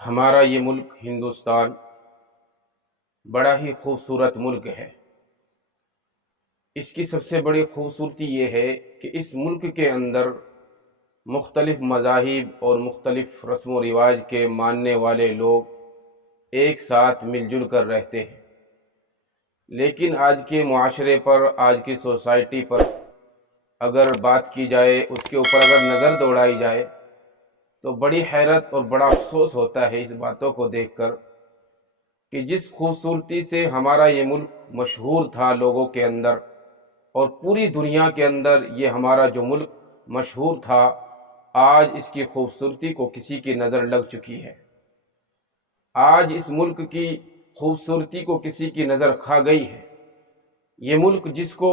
ہمارا یہ ملک ہندوستان بڑا ہی خوبصورت ملک ہے۔ اس کی سب سے بڑی خوبصورتی یہ ہے کہ اس ملک کے اندر مختلف مذاہب اور مختلف رسم و رواج کے ماننے والے لوگ ایک ساتھ مل جل کر رہتے ہیں، لیکن آج کے معاشرے پر، آج کی سوسائٹی پر اگر بات کی جائے، اس کے اوپر اگر نظر دوڑائی جائے تو بڑی حیرت اور بڑا افسوس ہوتا ہے اس باتوں کو دیکھ کر کہ جس خوبصورتی سے ہمارا یہ ملک مشہور تھا لوگوں کے اندر، اور پوری دنیا کے اندر یہ ہمارا جو ملک مشہور تھا، آج اس کی خوبصورتی کو کسی کی نظر لگ چکی ہے۔ آج اس ملک کی خوبصورتی کو کسی کی نظر کھا گئی ہے۔ یہ ملک جس کو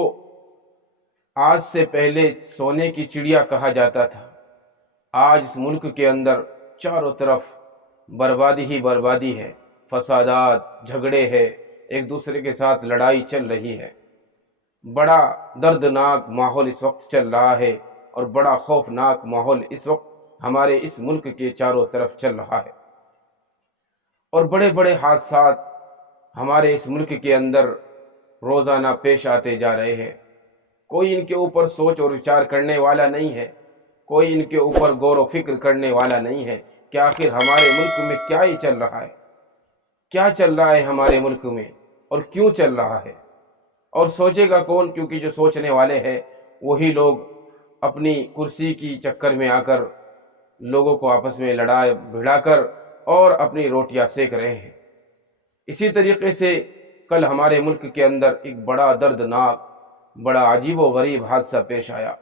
آج سے پہلے سونے کی چڑیا کہا جاتا تھا، آج اس ملک کے اندر چاروں طرف بربادی ہی بربادی ہے، فسادات، جھگڑے ہیں، ایک دوسرے کے ساتھ لڑائی چل رہی ہے۔ بڑا دردناک ماحول اس وقت چل رہا ہے، اور بڑا خوفناک ماحول اس وقت ہمارے اس ملک کے چاروں طرف چل رہا ہے، اور بڑے بڑے حادثات ہمارے اس ملک کے اندر روزانہ پیش آتے جا رہے ہیں۔ کوئی ان کے اوپر سوچ اور وچار کرنے والا نہیں ہے، کوئی ان کے اوپر غور و فکر کرنے والا نہیں ہے کہ آخر ہمارے ملک میں کیا ہی چل رہا ہے، کیا چل رہا ہے ہمارے ملک میں، اور کیوں چل رہا ہے۔ اور سوچے گا کون؟ کیونکہ جو سوچنے والے ہیں وہی لوگ اپنی کرسی کی چکر میں آ کر لوگوں کو آپس میں لڑا بھڑا کر اور اپنی روٹیاں سیک رہے ہیں۔ اسی طریقے سے کل ہمارے ملک کے اندر ایک بڑا دردناک، بڑا عجیب و غریب حادثہ پیش آیا۔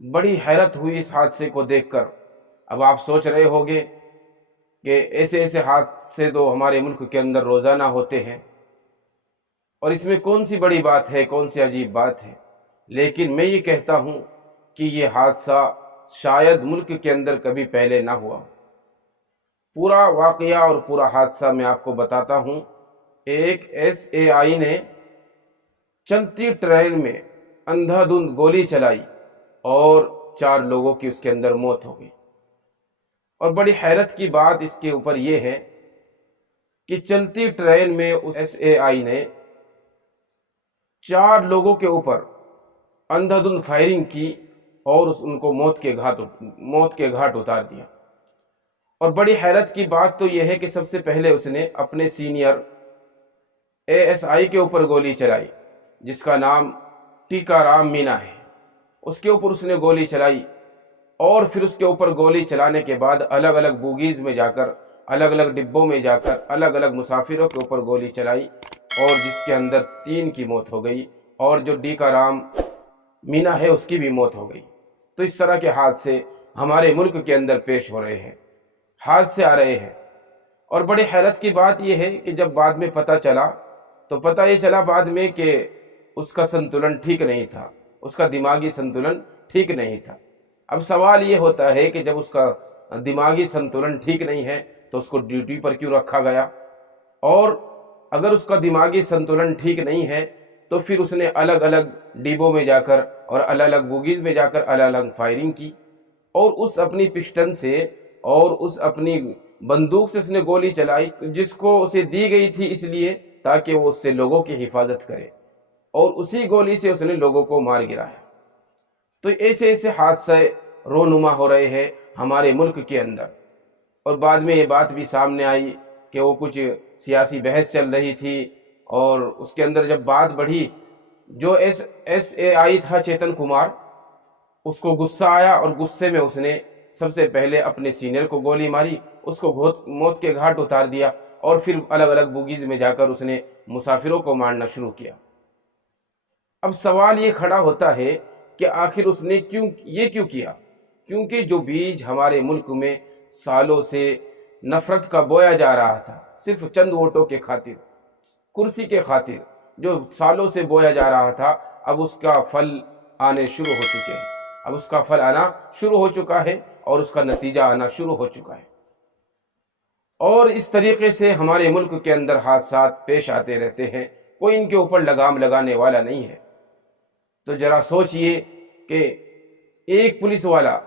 بڑی حیرت ہوئی اس حادثے کو دیکھ کر۔ اب آپ سوچ رہے ہوگے کہ ایسے ایسے حادثے تو ہمارے ملک کے اندر روزانہ ہوتے ہیں، اور اس میں کون سی بڑی بات ہے، کون سی عجیب بات ہے؟ لیکن میں یہ کہتا ہوں کہ یہ حادثہ شاید ملک کے اندر کبھی پہلے نہ ہوا۔ پورا واقعہ اور پورا حادثہ میں آپ کو بتاتا ہوں۔ ایک SAI نے چلتی ٹرین میں اندھا دھند گولی چلائی اور 4 لوگوں کی اس کے اندر موت ہو گئی۔ اور بڑی حیرت کی بات اس کے اوپر یہ ہے کہ چلتی ٹرین میں اس SAI نے 4 لوگوں کے اوپر اندھا دھند فائرنگ کی اور ان کو موت کے گھاٹ اتار دیا۔ اور بڑی حیرت کی بات تو یہ ہے کہ سب سے پہلے اس نے اپنے سینئر ASI کے اوپر گولی چلائی، جس کا نام ٹیکا رام مینا ہے۔ اس کے اوپر اس نے گولی چلائی، اور پھر اس کے اوپر گولی چلانے کے بعد الگ الگ بوگیز میں جا کر، الگ الگ ڈبوں میں جا کر الگ الگ مسافروں کے اوپر گولی چلائی، اور جس کے اندر 3 کی موت ہو گئی، اور جو ٹیکا رام مینا ہے اس کی بھی موت ہو گئی۔ تو اس طرح کے حادثے ہمارے ملک کے اندر پیش ہو رہے ہیں، حادثے آ رہے ہیں۔ اور بڑی حیرت کی بات یہ ہے کہ جب بعد میں پتہ چلا تو پتہ یہ چلا بعد میں کہ اس کا سنتولن ٹھیک نہیں تھا، اس کا دماغی سنتولن ٹھیک نہیں تھا۔ اب سوال یہ ہوتا ہے کہ جب اس کا دماغی سنتولن ٹھیک نہیں ہے تو اس کو ڈیوٹی پر کیوں رکھا گیا؟ اور اگر اس کا دماغی سنتولن ٹھیک نہیں ہے تو پھر اس نے الگ الگ ڈبوں میں جا کر اور الگ الگ بوگیز میں جا کر الگ الگ فائرنگ کی، اور اس اپنی پسٹن سے اور اس اپنی بندوق سے اس نے گولی چلائی، جس کو اسے دی گئی تھی اس لیے تاکہ وہ اس سے لوگوں کی حفاظت کرے، اور اسی گولی سے اس نے لوگوں کو مار گرایا۔ تو ایسے ایسے حادثے رونما ہو رہے ہیں ہمارے ملک کے اندر۔ اور بعد میں یہ بات بھی سامنے آئی کہ وہ کچھ سیاسی بحث چل رہی تھی، اور اس کے اندر جب بات بڑھی، جو SAI تھا چیتن کمار، اس کو غصہ آیا، اور غصے میں اس نے سب سے پہلے اپنے سینئر کو گولی ماری، اس کو موت کے گھاٹ اتار دیا، اور پھر الگ الگ بوگیز میں جا کر اس نے مسافروں کو مارنا شروع کیا۔ اب سوال یہ کھڑا ہوتا ہے کہ آخر اس نے کیوں کیا؟ کیونکہ جو بیج ہمارے ملک میں سالوں سے نفرت کا بویا جا رہا تھا، صرف چند ووٹوں کے خاطر، کرسی کے خاطر، جو سالوں سے بویا جا رہا تھا، اب اس کا پھل آنے شروع ہو چکے ہیں۔ اب اس کا پھل آنا شروع ہو چکا ہے، اور اس کا نتیجہ آنا شروع ہو چکا ہے۔ اور اس طریقے سے ہمارے ملک کے اندر حادثات پیش آتے رہتے ہیں، کوئی ان کے اوپر لگام لگانے والا نہیں ہے۔ تو ذرا سوچئے کہ ایک پولیس والا،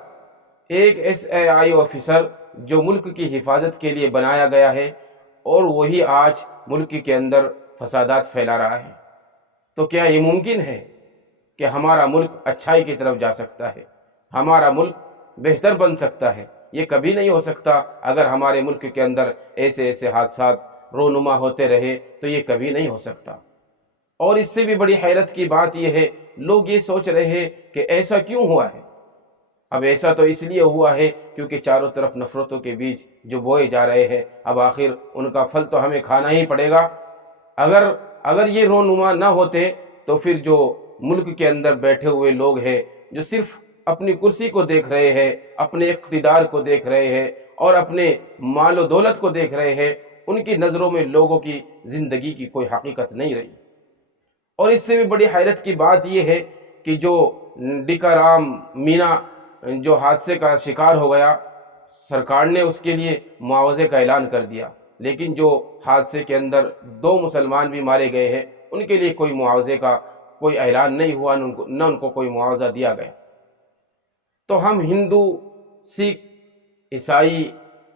ایک SAI آفیسر جو ملک کی حفاظت کے لیے بنایا گیا ہے، اور وہی آج ملک کے اندر فسادات پھیلا رہا ہے۔ تو کیا یہ ممکن ہے کہ ہمارا ملک اچھائی کی طرف جا سکتا ہے، ہمارا ملک بہتر بن سکتا ہے؟ یہ کبھی نہیں ہو سکتا۔ اگر ہمارے ملک کے اندر ایسے ایسے حادثات رونما ہوتے رہے تو یہ کبھی نہیں ہو سکتا۔ اور اس سے بھی بڑی حیرت کی بات یہ ہے، لوگ یہ سوچ رہے ہیں کہ ایسا کیوں ہوا ہے۔ اب ایسا تو اس لیے ہوا ہے کیونکہ چاروں طرف نفرتوں کے بیج جو بوئے جا رہے ہیں، اب آخر ان کا پھل تو ہمیں کھانا ہی پڑے گا۔ اگر یہ رونما نہ ہوتے تو پھر جو ملک کے اندر بیٹھے ہوئے لوگ ہیں، جو صرف اپنی کرسی کو دیکھ رہے ہیں، اپنے اقتدار کو دیکھ رہے ہیں اور اپنے مال و دولت کو دیکھ رہے ہیں، ان کی نظروں میں لوگوں کی زندگی کی کوئی حقیقت نہیں رہی۔ اور اس سے بھی بڑی حیرت کی بات یہ ہے کہ جو ڈکا رام مینا جو حادثے کا شکار ہو گیا، سرکار نے اس کے لیے معاوضے کا اعلان کر دیا، لیکن جو حادثے کے اندر 2 مسلمان بھی مارے گئے ہیں ان کے لیے کوئی معاوضے کا کوئی اعلان نہیں ہوا، نہ ان کو کوئی معاوضہ دیا گیا۔ تو ہم ہندو، سکھ، عیسائی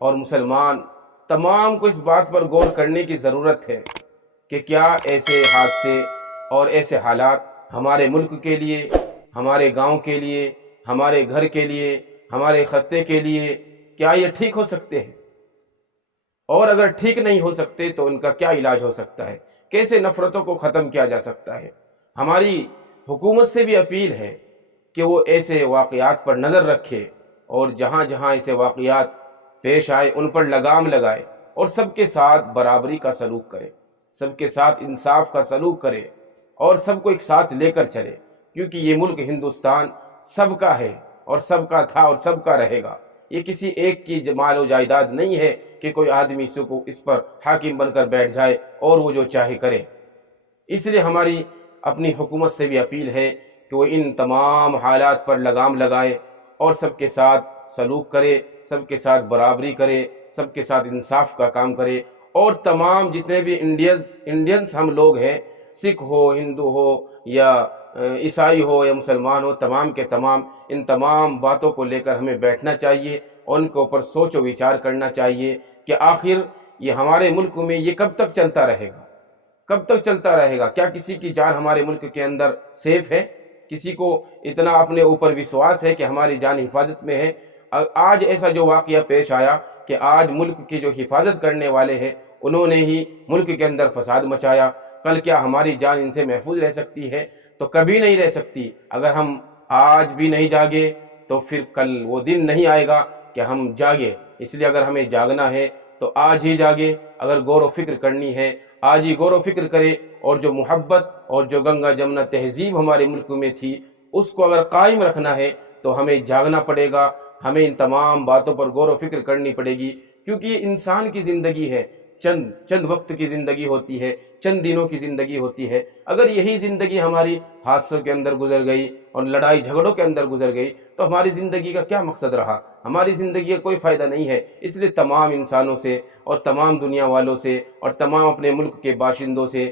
اور مسلمان تمام کو اس بات پر غور کرنے کی ضرورت ہے کہ کیا ایسے حادثے اور ایسے حالات ہمارے ملک کے لیے، ہمارے گاؤں کے لیے، ہمارے گھر کے لیے، ہمارے خطے کے لیے کیا یہ ٹھیک ہو سکتے ہیں؟ اور اگر ٹھیک نہیں ہو سکتے تو ان کا کیا علاج ہو سکتا ہے؟ کیسے نفرتوں کو ختم کیا جا سکتا ہے؟ ہماری حکومت سے بھی اپیل ہے کہ وہ ایسے واقعات پر نظر رکھے اور جہاں جہاں ایسے واقعات پیش آئے ان پر لگام لگائے اور سب کے ساتھ برابری کا سلوک کرے، سب کے ساتھ انصاف کا سلوک کرے اور سب کو ایک ساتھ لے کر چلے، کیونکہ یہ ملک ہندوستان سب کا ہے اور سب کا تھا اور سب کا رہے گا۔ یہ کسی ایک کی مال و جائیداد نہیں ہے کہ کوئی آدمی اس پر حاکم بن کر بیٹھ جائے اور وہ جو چاہے کرے۔ اس لیے ہماری اپنی حکومت سے بھی اپیل ہے کہ وہ ان تمام حالات پر لگام لگائے اور سب کے ساتھ سلوک کرے، سب کے ساتھ برابری کرے، سب کے ساتھ انصاف کا کام کرے، اور تمام جتنے بھی انڈینز ہم لوگ ہیں، سکھ ہو، ہندو ہو یا عیسائی ہو یا مسلمان ہو، تمام کے تمام ان تمام باتوں کو لے کر ہمیں بیٹھنا چاہیے اور ان کے اوپر سوچ و وچار کرنا چاہیے کہ آخر یہ ہمارے ملک میں یہ کب تک چلتا رہے گا؟ کب تک چلتا رہے گا؟ کیا کسی کی جان ہمارے ملک کے اندر سیف ہے؟ کسی کو اتنا اپنے اوپر وشواس ہے کہ ہماری جان حفاظت میں ہے؟ آج ایسا جو واقعہ پیش آیا کہ آج ملک کی جو حفاظت کرنے والے ہیں انہوں نے ہی ملک کے اندر فساد مچایا، کل کیا ہماری جان ان سے محفوظ رہ سکتی ہے؟ تو کبھی نہیں رہ سکتی۔ اگر ہم آج بھی نہیں جاگے تو پھر کل وہ دن نہیں آئے گا کہ ہم جاگے۔ اس لیے اگر ہمیں جاگنا ہے تو آج ہی جاگے، اگر غور و فکر کرنی ہے آج ہی غور و فکر کرے، اور جو محبت اور جو گنگا جمنا تہذیب ہمارے ملک میں تھی اس کو اگر قائم رکھنا ہے تو ہمیں جاگنا پڑے گا، ہمیں ان تمام باتوں پر غور و فکر کرنی پڑے گی، کیونکہ یہ انسان کی زندگی ہے، چند وقت کی زندگی ہوتی ہے، چند دنوں کی زندگی ہوتی ہے۔ اگر یہی زندگی ہماری حادثوں کے اندر گزر گئی اور لڑائی جھگڑوں کے اندر گزر گئی تو ہماری زندگی کا کیا مقصد رہا؟ ہماری زندگی کا کوئی فائدہ نہیں ہے۔ اس لیے تمام انسانوں سے اور تمام دنیا والوں سے اور تمام اپنے ملک کے باشندوں سے،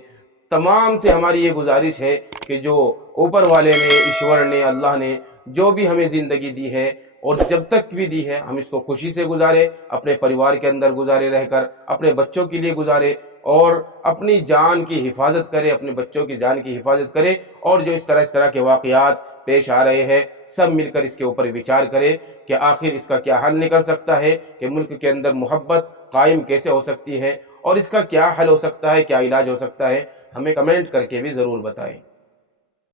تمام سے ہماری یہ گزارش ہے کہ جو اوپر والے نے، ایشور نے، اللہ نے جو بھی ہمیں زندگی دی ہے اور جب تک بھی دی ہے ہم اس کو خوشی سے گزارے، اپنے پریوار کے اندر گزارے رہ کر، اپنے بچوں کے لیے گزارے اور اپنی جان کی حفاظت کرے، اپنے بچوں کی جان کی حفاظت کرے، اور جو اس طرح کے واقعات پیش آ رہے ہیں سب مل کر اس کے اوپر وچار کرے کہ آخر اس کا کیا حل نکل سکتا ہے، کہ ملک کے اندر محبت قائم کیسے ہو سکتی ہے اور اس کا کیا حل ہو سکتا ہے، کیا علاج ہو سکتا ہے۔ ہمیں کمنٹ کر کے بھی ضرور بتائیں۔